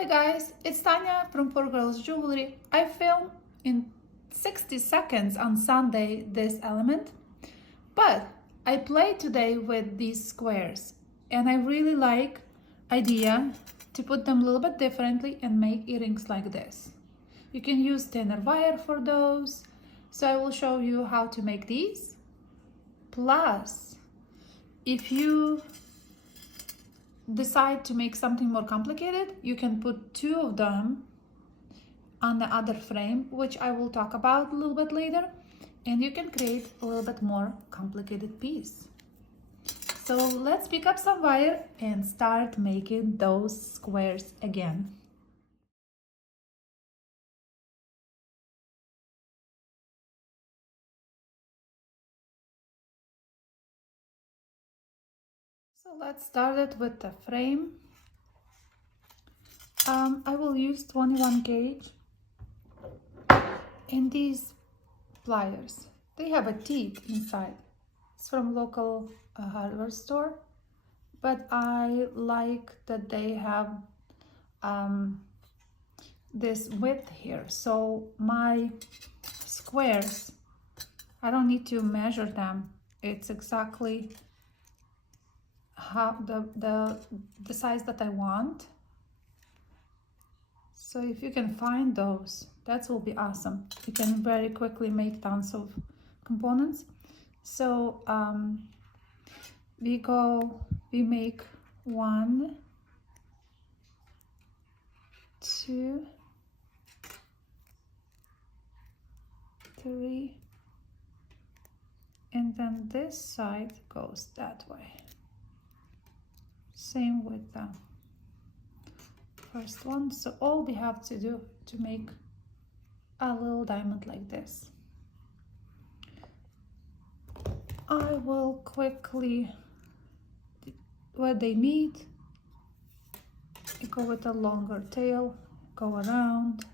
Hi guys, it's Tanya from 4Girls Jewelry. I filmed in 60 seconds on Sunday this element, but I played today with these squares and I really like idea to put them a little bit differently and make earrings like this. You can use thinner wire for those, so I will show you how to make these. Plus, if you decide to make something more complicated, you can put two of them on the other frame, which I will talk about a little bit later, and you can create a little bit more complicated piece. So let's pick up some wire and start making those squares again. So let's start it with the frame. I will use 21 gauge and these pliers. They have a teeth inside. It's from local hardware store, but I like that they have this width here. So my squares, I don't need to measure them. It's exactly how the size that I want. So if you can find those, that will be awesome. You can very quickly make tons of components. So we make 1, 2, 3, and then this side goes that way. Same with the first one. So all we have to do to make a little diamond like this. I will quickly, where they meet, you go with a longer tail, go around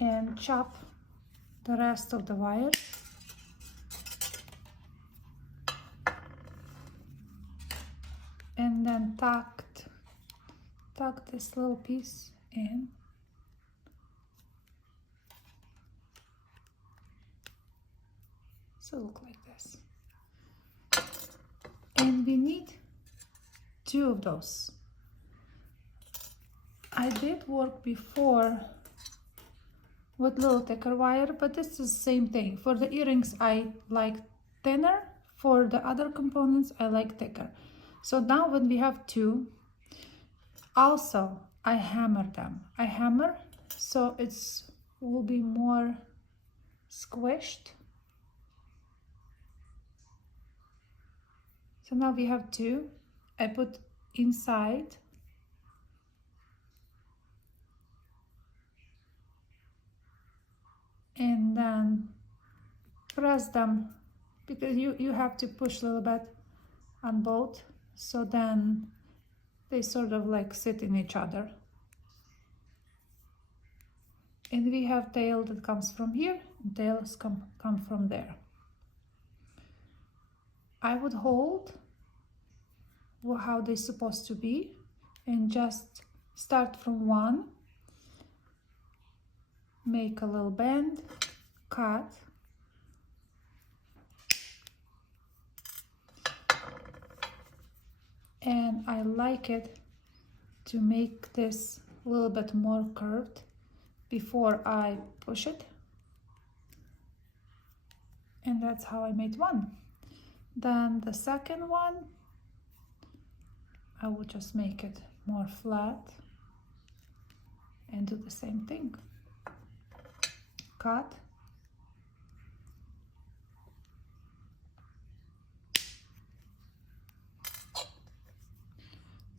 and chop the rest of the wire. And then tuck this little piece in. So look like this. And we need 2 of those. I did work before with little thicker wire, but this is the same thing. For the earrings, I like thinner. For the other components, I like thicker. So now when we have 2, also I hammer them. I hammer so it's will be more squished. So now we have 2. I put inside. And then press them, because you have to push a little bit on both, so then they sort of like sit in each other. And we have tail that comes from here, tails come from there. I would hold how they're supposed to be and just start from 1, make a little bend, cut, and I like it to make this a little bit more curved before I push it. And that's how I made 1. Then the second one, I will just make it more flat and do the same thing. Cut.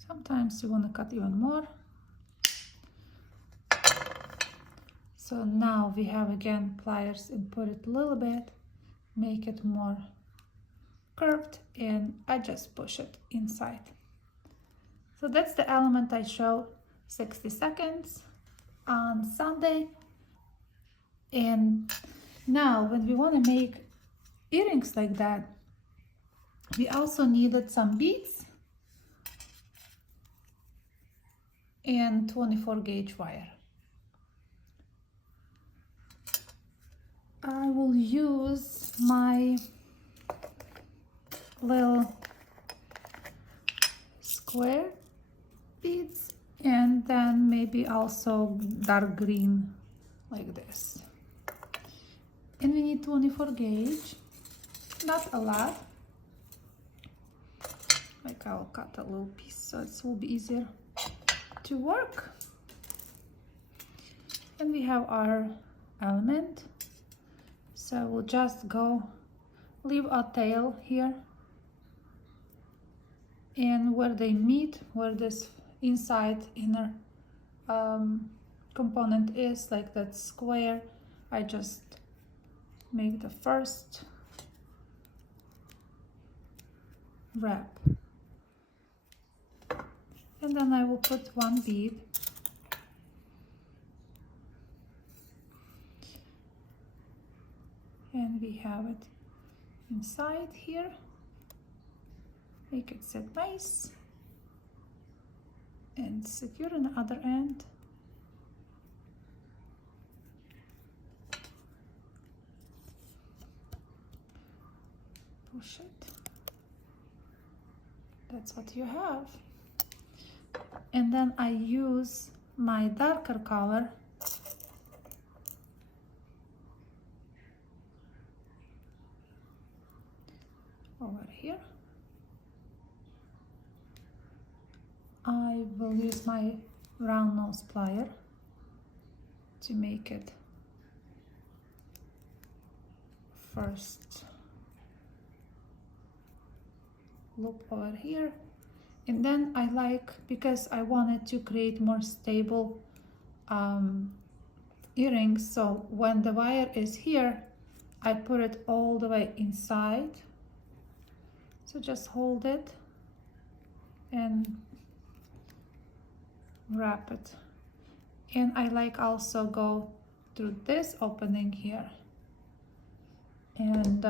Sometimes you want to cut even more. So now we have again pliers and put it a little bit, make it more curved, and I just push it inside. So that's the element I showed 60 seconds on Sunday. And now when we want to make earrings like that, we also needed some beads and 24 gauge wire. I will use my little square beads and then maybe also dark green like this. And we need 24 gauge, not a lot. Like I'll cut a little piece so it will be easier to work. And we have our element. So we'll just go leave a tail here. And where they meet, where this inside inner component is, like that square, I just make the first wrap. And then I will put one bead. And we have it inside here. Make it sit nice. And secure on the other end. Push it. That's what you have. And then I use my darker color over here. I will use my round nose plier to make it first loop over here. And then I like, because I wanted to create more stable earrings, so when the wire is here, I put it all the way inside. So just hold it and wrap it. And I like also go through this opening here and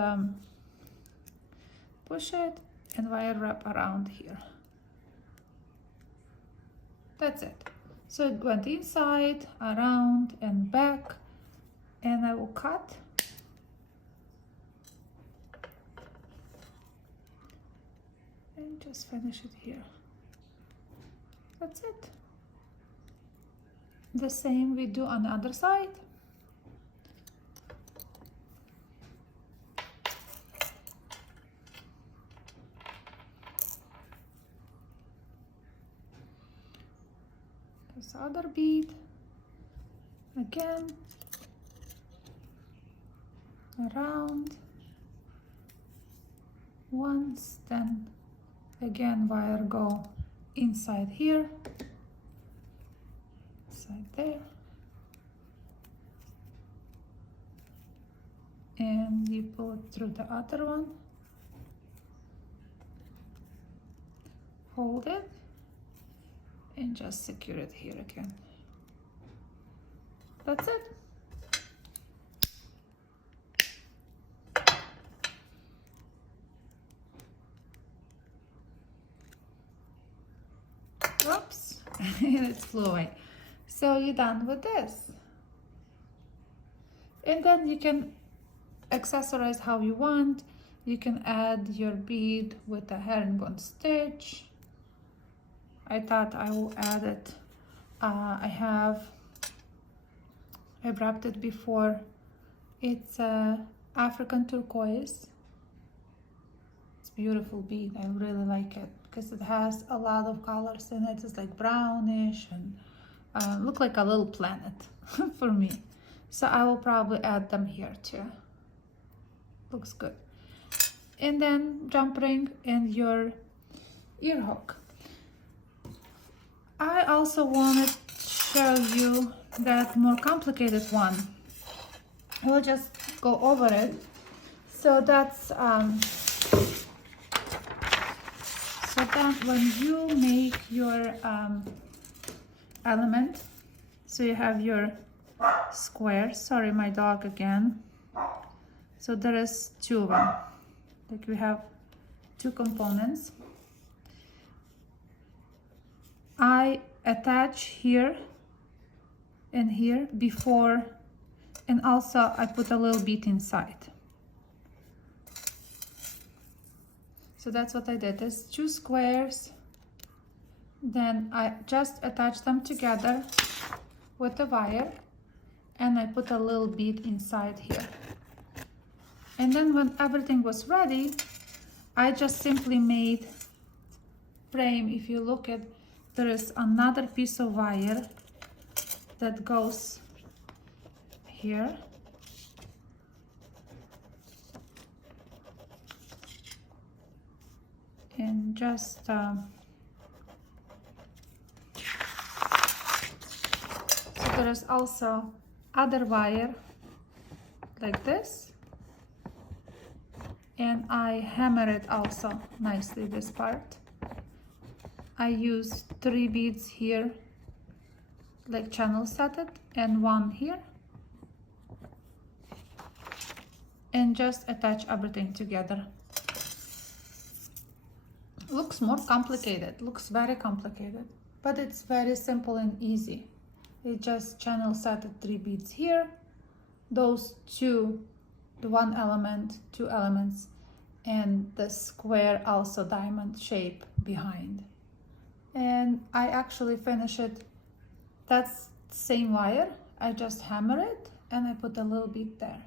push it and wire wrap around here. That's it. So it went inside, around and back, and I will cut. And just finish it here. That's it. The same we do on the other side. This other bead again, around once, then again wire go inside here, inside there, and you pull it through the other one, hold it and just secure it here again. That's it. Oops, it flew away. So you're done with this. And then you can accessorize how you want. You can add your bead with a herringbone stitch. I thought I will add it. I wrapped it before. It's African turquoise. It's a beautiful bead. I really like it because it has a lot of colors in it. It's like brownish and look like a little planet for me. So I will probably add them here too. Looks good. And then jump ring and your ear hook. I also wanted to show you that more complicated one. I will just go over it. So that's so that when you make your element, so you have your square. Sorry, my dog again. So there is two of them. Like we have two components. I attach here and here before, and also I put a little bit inside. So that's what I did. There's 2 squares, then I just attach them together with the wire, and I put a little bit inside here. And then when everything was ready, I just simply made frame. If you look at, there is another piece of wire that goes here. And just so there is also other wire like this, and I hammer it also nicely, this part. I use 3 beads here, like channel set it, and 1 here, and just attach everything together. Looks more complicated, looks very complicated, but it's very simple and easy. You just channel set it 3 beads here, those 2, the 1 element, 2 elements, and the square also diamond shape behind. And I actually finish it, that's the same wire, I just hammer it and I put a little bit there.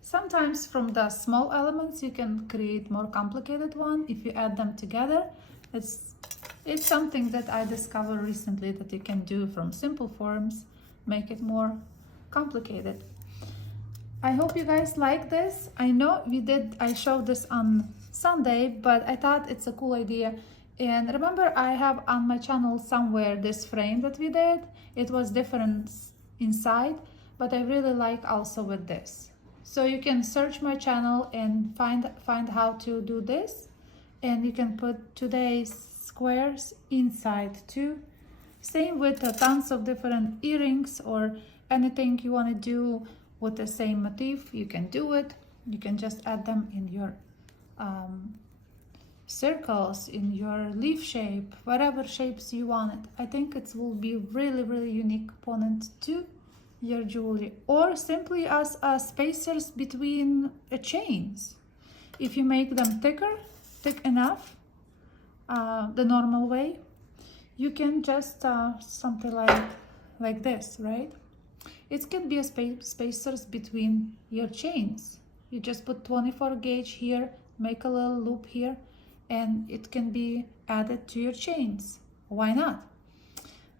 Sometimes from the small elements you can create more complicated one if you add them together. It's something that I discovered recently, that you can do from simple forms, make it more complicated. I hope you guys like this. I know I showed this on Sunday, but I thought it's a cool idea. And remember, I have on my channel somewhere this frame that we did. It was different inside, but I really like also with this. So you can search my channel and find how to do this, and you can put today's squares inside too. Same with tons of different earrings or anything you want to do with the same motif, you can do it. You can just add them in your circles, in your leaf shape, whatever shapes you want it. I think it will be really unique component to your jewelry, or simply as spacers between chains. If you make them thick enough, the normal way, you can just something like this, right? It can be a spacers between your chains. You just put 24 gauge here, make a little loop here, and it can be added to your chains. Why not?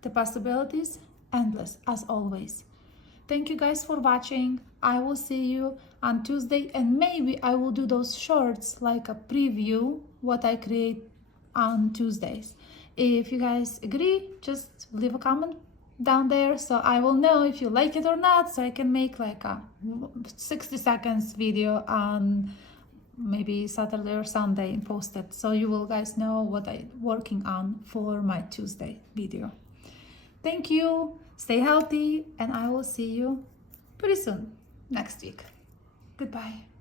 The possibilities endless as always. Thank you guys for watching. I will see you on Tuesday, and maybe I will do those shorts like a preview what I create on Tuesdays. If you guys agree, just leave a comment down there so I will know if you like it or not, so I can make like a 60 seconds video on maybe Saturday or Sunday and post it, so you will guys know what I'm working on for my Tuesday video. Thank you, stay healthy, and I will see you pretty soon next week. Goodbye.